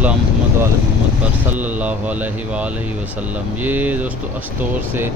सल्ला मोहम्मद वाले मोहम्मद पर सल्लल्लाहु अलैहि वसल्लम। ये दोस्तों अस्तोर से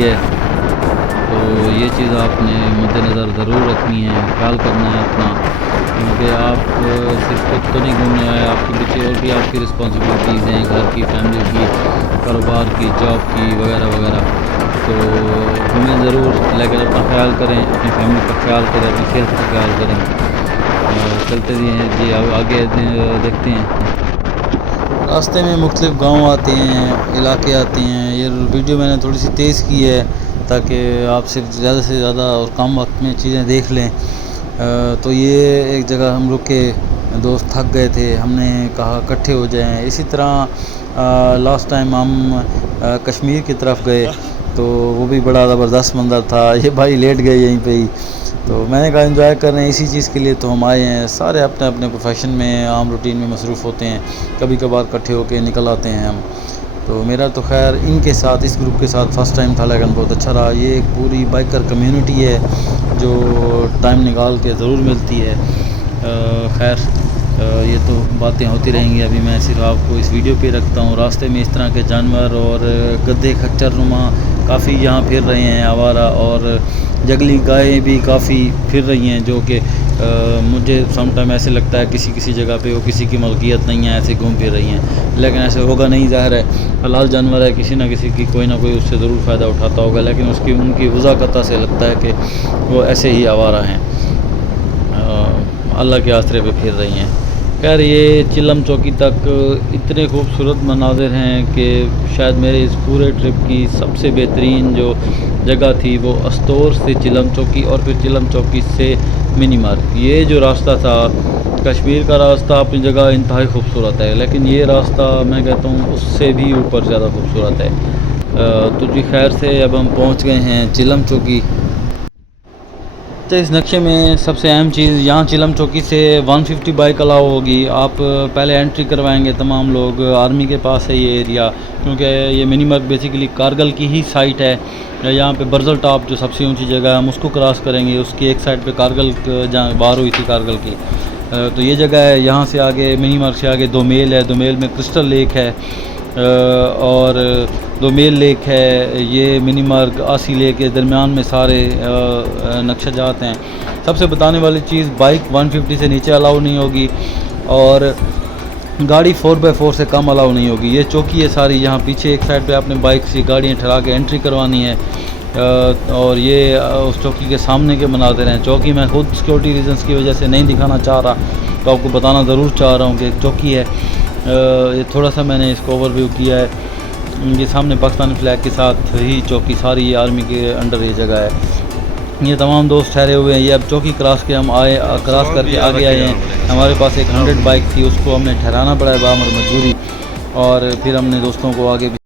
है। तो ये चीज़ आपने मद्देनज़र ज़रूर रखनी है, ख्याल करना है अपना, क्योंकि आप सिर्फ खुद तो नहीं घूमने आए, आपके पीछे और भी आपकी रिस्पॉन्सिबिलिटीज़ हैं, घर की, फैमिली की, कारोबार की, जॉब की, वगैरह वगैरह। तो हमें ज़रूर, लेकिन अपना ख्याल करें, अपनी फैमिली का ख्याल करें, अपनी सेहत का ख्याल करें। चलते हैं जी, अब आगे देखते हैं। रास्ते में मुख्तलिफ़ गांव आते हैं, इलाके आते हैं। ये वीडियो मैंने थोड़ी सी तेज़ की है ताकि आप सिर्फ ज़्यादा से ज़्यादा और कम वक्त में चीज़ें देख लें। तो ये एक जगह हम रुके, दोस्त थक गए थे, हमने कहा इकट्ठे हो जाएं। इसी तरह लास्ट टाइम हम कश्मीर की तरफ गए, तो वो भी बड़ा ज़बरदस्त मंज़र था। ये भाई लेट गए यहीं पे ही, तो मैंने कहा एंजॉय कर रहे हैं, इसी चीज़ के लिए तो हम आए हैं। सारे अपने अपने प्रोफेशन में, आम रूटीन में मसरूफ़ होते हैं, कभी कभार इकट्ठे होकर निकल आते हैं हम। तो मेरा तो खैर इनके साथ, इस ग्रुप के साथ फ़र्स्ट टाइम था, लेकिन बहुत अच्छा रहा। ये एक पूरी बाइकर कम्युनिटी है जो टाइम निकाल के ज़रूर मिलती है। खैर, ये तो बातें होती रहेंगी। अभी मैं सिर्फ आपको इस वीडियो पे रखता हूँ। रास्ते में इस तरह के जानवर और गधे खच्चर नुमा काफ़ी यहाँ फिर रहे हैं, आवारा, और जंगली गायें भी काफ़ी फिर रही हैं, जो कि मुझे समटाइम ऐसे लगता है किसी किसी जगह पे वो किसी की मलकियत नहीं है, ऐसे घूम फिर रही हैं। लेकिन ऐसे होगा नहीं, ज़ाहिर है हलाल जानवर है, किसी ना किसी की कोई ना कोई उससे ज़रूर फ़ायदा उठाता होगा, लेकिन उसकी उनकी वज़ाकता से लगता है कि वो ऐसे ही आवारा हैं, अल्लाह के आसरे पे फिर रही हैं। खैर, ये चिलम चौकी तक इतने खूबसूरत मनाज़िर हैं कि शायद मेरे इस पूरे ट्रिप की सबसे बेहतरीन जो जगह थी वो अस्तोर से चिलम चौकी, और फिर चिलम चौकी से मिनी मार्ग। ये जो रास्ता था, कश्मीर का रास्ता अपनी जगह इंतहाई खूबसूरत है, लेकिन ये रास्ता मैं कहता हूँ उससे भी ऊपर ज़्यादा खूबसूरत है। तो जी खैर से अब हम पहुँच गए हैं चिलम चौकी। तो इस नक्शे में सबसे अहम चीज़, यहाँ चिलम चौकी से 150 बाइक अलाउ होगी। आप पहले एंट्री करवाएंगे तमाम लोग, आर्मी के पास है ये एरिया, क्योंकि ये मिनी मर्ग बेसिकली कारगिल की ही साइट है। यहाँ पे बरजल टॉप जो सबसे ऊंची जगह है, हम उसको क्रॉस करेंगे। उसकी एक साइड पे कारगिल, जहाँ वार हुई थी कारगिल की, तो ये जगह है। यहाँ से आगे मिनी मर्ग से आगे दोमेल है, दोमेल में क्रिस्टल लेक है, और दोमेल लेक है। ये मिनी मार्ग आसी लेक के दरमियान में सारे नक्शा जात हैं। सबसे बताने वाली चीज़, बाइक 150 से नीचे अलाउ नहीं होगी, और गाड़ी 4x4 से कम अलाउ नहीं होगी। ये चौकी है सारी, यहाँ पीछे एक साइड पे आपने बाइक से गाड़ियाँ ठहरा के एंट्री करवानी है। और ये उस चौकी के सामने के मनाज़िर हैं। चौकी मैं खुद सिक्योरिटी रीजंस की वजह से नहीं दिखाना चाह रहा, तो आपको बताना ज़रूर चाह रहा हूँ कि एक चौकी है। ये थोड़ा सा मैंने इसको ओवरव्यू किया है। ये सामने पाकिस्तानी फ्लैग के साथ ही चौकी सारी, ये आर्मी के अंडर ये जगह है। ये तमाम दोस्त ठहरे हुए हैं। ये अब चौकी क्रॉस के हम आए, क्रॉस करके आगे आए हैं। हमारे पास एक 100 बाइक थी, उसको हमने ठहराना पड़ा है बामर मजबूरी, और फिर हमने दोस्तों को आगे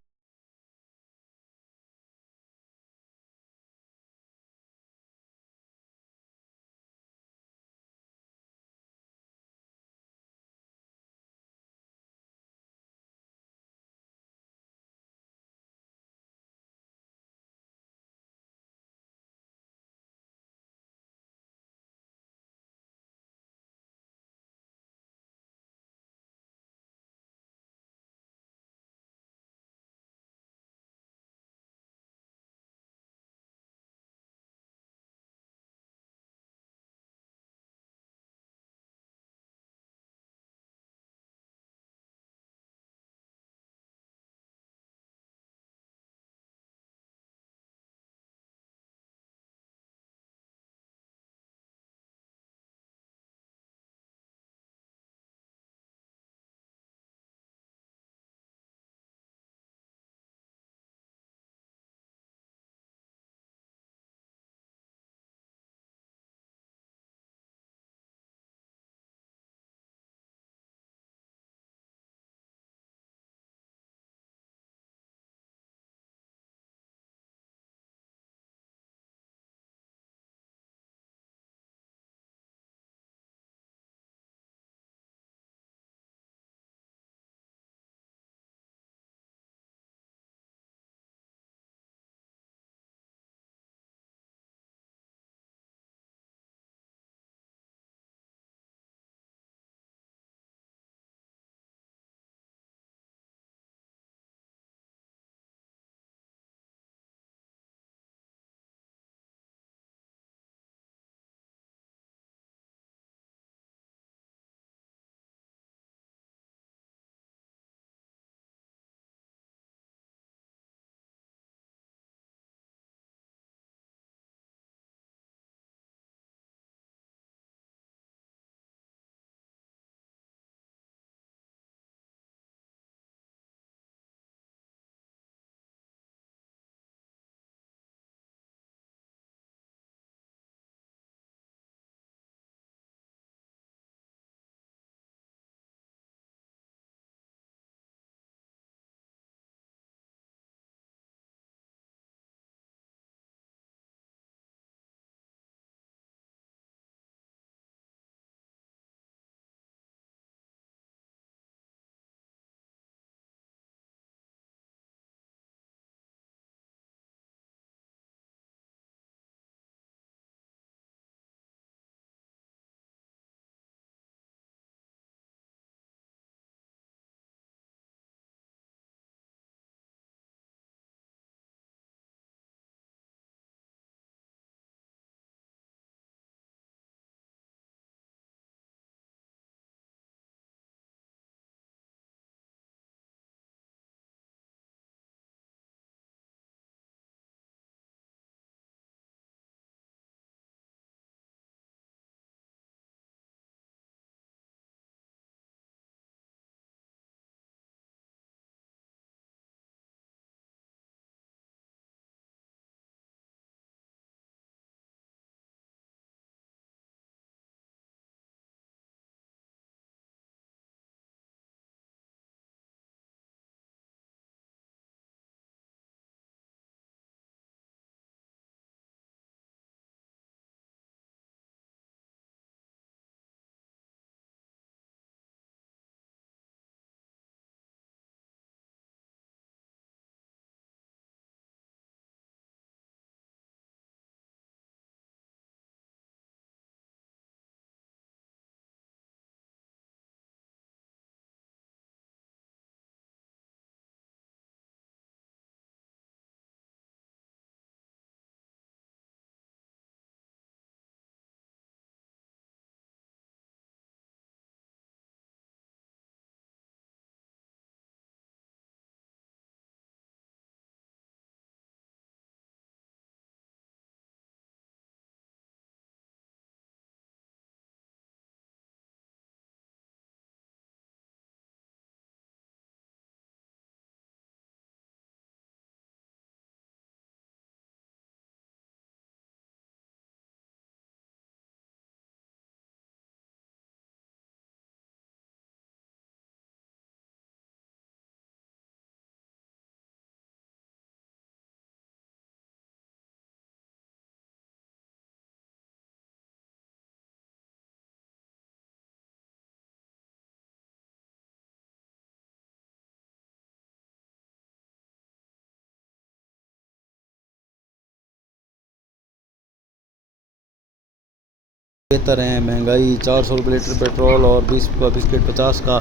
बेहतर हैं। महंगाई 400 रुपये लीटर पेट्रोल और 20 का बिस्किट 50 का,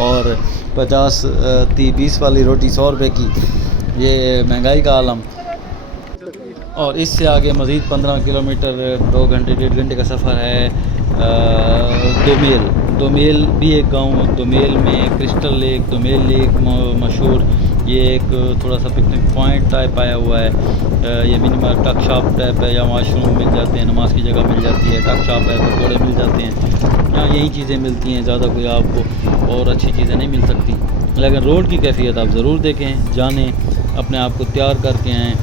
और 50 20 वाली रोटी 100 रुपये की। ये महंगाई का आलम। और इससे आगे मज़ीद 15 किलोमीटर 2 घंटे 1.5 घंटे का सफ़र है दोमेल। दोमेल भी एक गांव, दोमेल में क्रिस्टल लेक, दोमेल लेक मशहूर। ये एक थोड़ा सा पिकनिक पॉइंट टाइप आया हुआ है। ये मिनिमम टक शॉप टाइप है, या वाशरूम मिल जाते हैं, नमाज की जगह मिल जाती है, टक शॉप है, पकौड़े मिल जाते हैं। यहाँ यही चीज़ें मिलती हैं, ज़्यादा कोई आपको और अच्छी चीज़ें नहीं मिल सकती। लेकिन रोड की कैफियत आप ज़रूर देखें, जानें, अपने आप को तैयार करके आएँ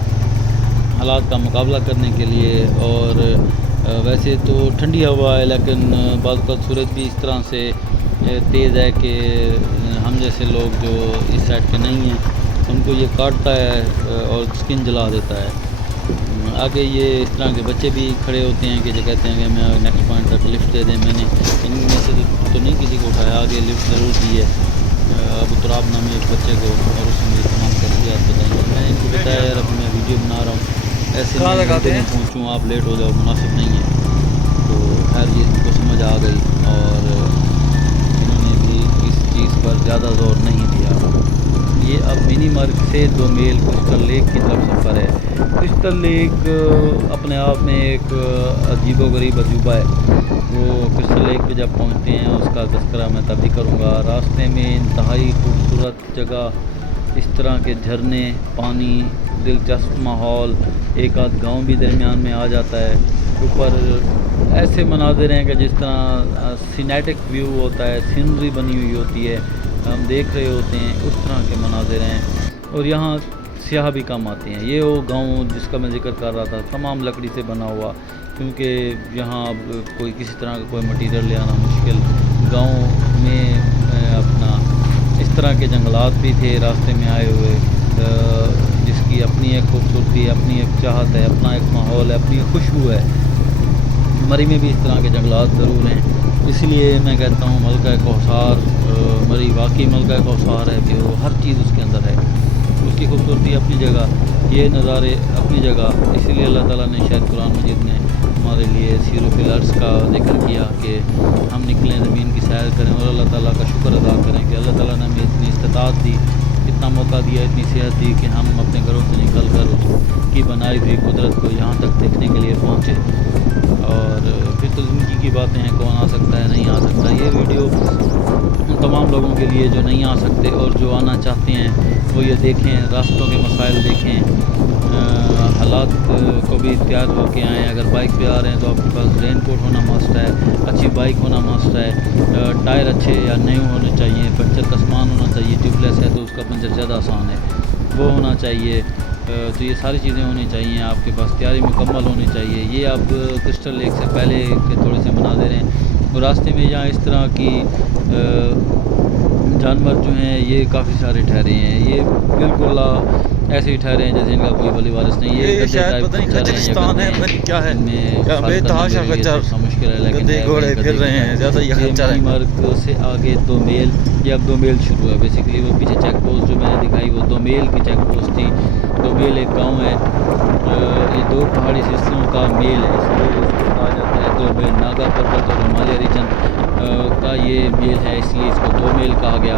हालात का मुकाबला करने के लिए। और वैसे तो ठंडी हवा है, लेकिन बाज़ वक़्त सूरज भी इस तरह से तेज़ है कि हम जैसे लोग जो इस साइड के नहीं हैं उनको ये काटता है और स्किन जला देता है। आगे ये इस तरह के बच्चे भी खड़े होते हैं कि जो कहते हैं कि मैं नेक्स्ट पॉइंट तक लिफ्ट दे दें। मैंने इनमें से तो नहीं किसी को उठाया, आगे लिफ्ट ज़रूर दी है अबू तुराब नामी एक बच्चे को, और उसने मुझे तमाम तफसीलात बताई। मैंने इनको बताया यार अभी मैं वीडियो बना रहा हूँ, ऐसे में घंटे में पहुँचूँ, आप लेट हो जाओ, मुनासिब नहीं है। तो खैर ये इनको समझ आ गई और इन्होंने भी इस चीज़ पर ज़्यादा जोर नहीं दिया। ये अब मिनी मर्ग से दोमेल क्रिस्टल लेक की तरफ सफ़र है। क्रिस्टल लेक अपने आप में एक अजीबोगरीब अजूबा है। वो क्रिस्टल लेक पे जब पहुंचते हैं उसका तज़किरा मैं तभी करूँगा। रास्ते में इंतहाई खूबसूरत जगह, इस तरह के झरने, पानी, दिलचस्प माहौल, एक आध गांव भी दरमियान में आ जाता है। ऊपर ऐसे मनाजिर हैं कि जिस तरह सिनेटिक व्यू होता है, सीनरी बनी हुई होती है, हम देख रहे होते हैं, उस तरह के मनाजिर हैं। और यहाँ सियाह भी कम आते हैं। ये वो गांव जिसका मैं जिक्र कर रहा था, तमाम लकड़ी से बना हुआ, क्योंकि यहाँ अब कोई किसी तरह का कोई मटीरियल ले आना मुश्किल। गांव में अपना इस तरह के जंगलात भी थे रास्ते में आए हुए, जिसकी अपनी एक खूबसूरती है, अपनी एक चाहत है, अपना एक माहौल है, अपनी एक खुशबू है। मरी में भी इस तरह के जंगलात ज़रूर हैं। इसलिए मैं कहता हूँ मलका कौसार, मरी वाकई मलका कौसार है कि वो हर चीज़ उसके अंदर है। उसकी खूबसूरती अपनी जगह, ये नज़ारे अपनी जगह। इसीलिए अल्लाह ताला ने शायद कुरान मजीद में हमारे लिए सीरो फिल अर्ज़ का जिक्र किया कि हम निकलें, ज़मीन की सैर करें और अल्लाह ताला का शुक्र अदा करें कि अल्लाह ताला ने हमें इतनी इस्तिताअत दी, इतना मौका दिया, इतनी सेहत दी कि हम अपने घरों से निकल कर उसकी बनाई हुई कुदरत को यहाँ तक देखने के लिए पहुँचे। और फिर तो ज़िंदगी की बातें हैं, कौन आ सकता है, नहीं आ सकता। ये वीडियो उन तमाम लोगों के लिए जो नहीं आ सकते और जो आना चाहते हैं वो ये देखें, रास्तों के मसाइल देखें, हालात को भी तैयार होके आएँ। अगर बाइक पे आ रहे हैं तो आपके पास रेन कोट होना मस्ट है, अच्छी बाइक होना मस्ट है, टायर अच्छे या नए होने चाहिए, पंचर का सामान होना चाहिए। ट्यूबलेस है तो उसका पंचर ज़्यादा आसान है, वो होना चाहिए। तो ये सारी चीज़ें होनी चाहिए आपके पास, तैयारी मुकम्मल होनी चाहिए। ये अब क्रिस्टल लेक से पहले के थोड़े से मनाज़िर हैं। और रास्ते में यहाँ इस तरह की जानवर जो हैं ये काफ़ी सारे ठहरे हैं। ये बिल्कुल ऐसे ही ठहरे हैं जैसे इनका कोई वली वारिस नहीं। ये गड्ढे टाइप पता नहीं ठहरे हैं या खच्चरिस्तान है, गड्ढे पता नहीं क्या हैं, है। इनमें यहाँ सफ़र करना बेतहाशा मेरे लिए खच्चर, थोड़ा सा मुश्किल है, लेकिन गधे है वही घोड़े फिर गधे की रहे हैं, टाइप। ज़्यादा ये ये खच्चर मिनी है। मार्ग से आगे दोमेल, ये अब दोमेल शुरू है। बेसिकली वो पीछे चेक पोस्ट जो मैंने दिखाई वो दोमेल की चेक पोस्ट थी। दोमेल एक गाँव है, ये दो पहाड़ी सिलसिलों का मेल है, इसलिए इसको कहा जाता है दो मेल। नागा पर्वत और हिमालय रीजन का ये मेल है, इसलिए इसको दो मेल कहा गया।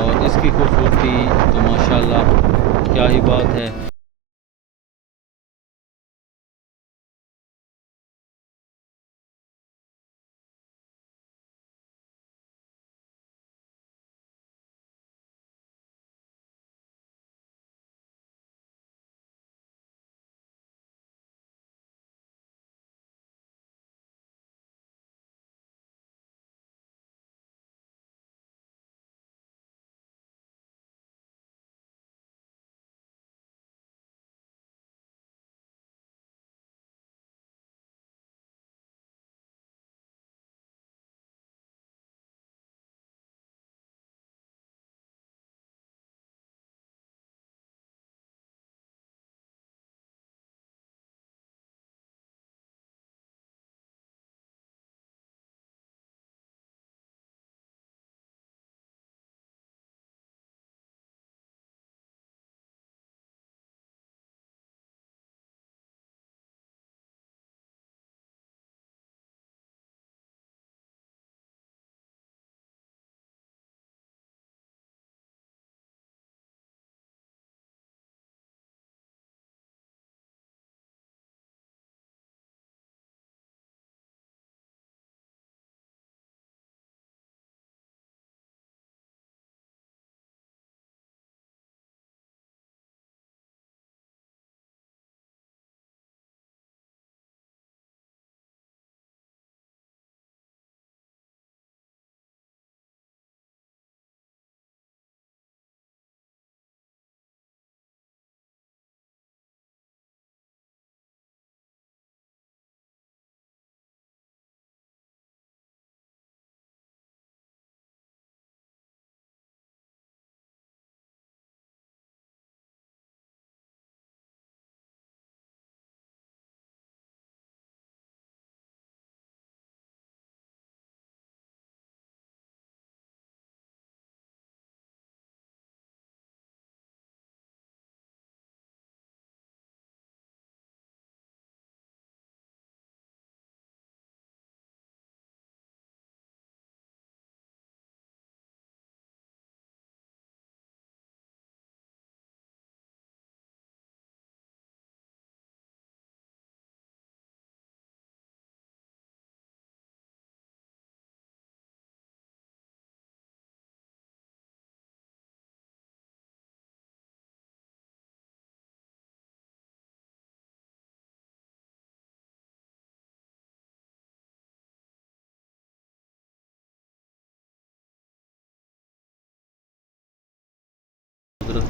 और इसकी खूबसूरती तो माशाल्लाह क्या ही बात है।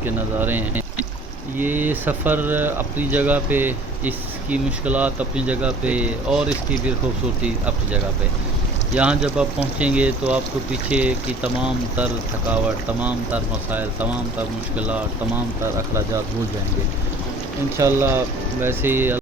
के नज़ारे हैं। ये सफ़र अपनी जगह पे, इसकी मुश्किलात अपनी जगह पे और इसकी फिर खूबसूरती अपनी जगह पे। यहाँ जब आप पहुँचेंगे तो आपको पीछे की तमाम तर थकावट, तमाम तर मसाइल, तमाम तर मुश्किलात, तमाम तर अखराजात भूल जाएंगे इंशाल्लाह। वैसे ही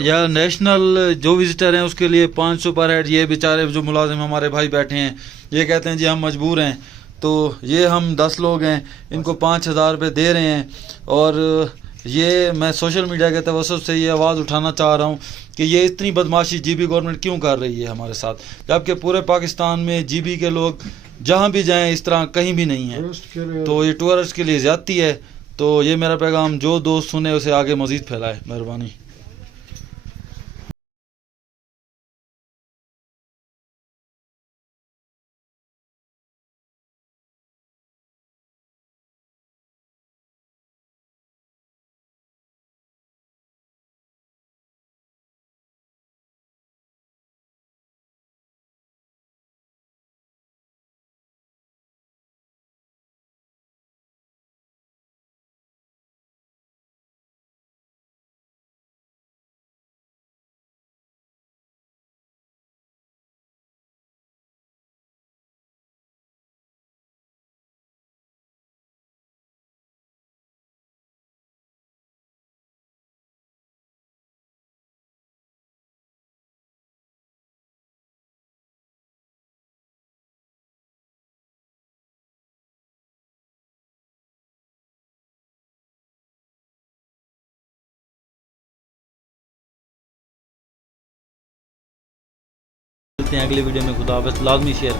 या नेशनल जो विजिटर हैं उसके लिए 500 पर हेड। ये बेचारे जो मुलाजिम हमारे भाई बैठे हैं ये कहते हैं जी हम मजबूर हैं, तो ये हम 10 लोग हैं, इनको 5,000 रुपये दे रहे हैं। और ये मैं सोशल मीडिया के तवज्जुह से ये आवाज़ उठाना चाह रहा हूँ कि ये इतनी बदमाशी जीबी गवर्नमेंट क्यों कर रही है हमारे साथ, जबकि पूरे पाकिस्तान में जीबी के लोग जहाँ भी जाएं इस तरह कहीं भी नहीं है। तो ये टूरिस्ट के लिए ज़्यादती है। तो ये मेरा पैगाम जो दोस्त सुने उसे आगे मज़ीद फैलाए, मेहरबानी। मिलते हैं अगली वीडियो में। खुदा हाफ़िज़। लाजमी शेयर करें।